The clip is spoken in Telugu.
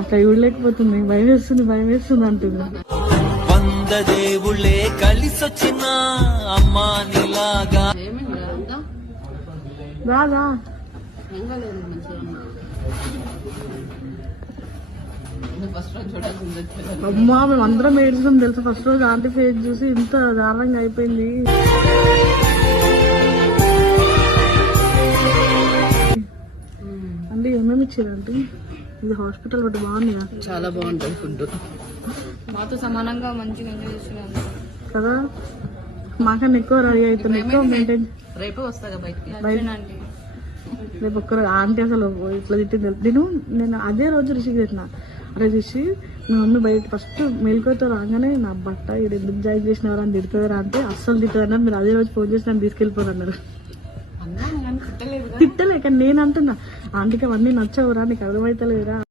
అట్లా చూడలేకపోతుంది, భయం వేస్తుంది అంటుంది. 100 దేవుళ్ళే కలిసొచ్చిన అమ్మా నీలాగా రాదా అమ్మా మేము అందరం ఏడుస్తాం తెలుసా. ఫస్ట్ రోజు ఆంటీ ఫేస్ చూసి ఇంత దారుణంగా అయిపోయింది. అంటే ఏమేమి ఇచ్చారంటే ఇది హాస్పిటల్ బట్టి బాగుంది, చాలా బాగుంటుంది ఫుడ్. మాతో సమానంగా మంచిగా ఎంజాయ్ చేస్తున్నాను కదా. మాకన్నా ఎక్కువ రెడీ అవుతుంది, ఎక్కువ మెయింటైన్. రేపు వస్తాగా బయటికి. రేపు ఒక్కరు ఆంటీ అసలు ఇట్లా తిట్టింది. నేను అదే రోజు రిషికి తిట్టిన. అరే రిషి మీ మమ్మీ బయట ఫస్ట్ మేలుకోతో రాగానే నా బట్ట ఇది ఎందుకు జాయిన్ చేసినవారు అని తిడుతుందా అంటే అస్సలు తిట్టదన్నారు. మీరు అదే రోజు ఫోన్ చేసి నన్ను తీసుకెళ్ళిపోరన్నారు. తిట్టలే కానీ నేను అంటున్నా ఆంటీకి అవన్నీ నచ్చవురా, నీకు అర్థమవుతలేదురా.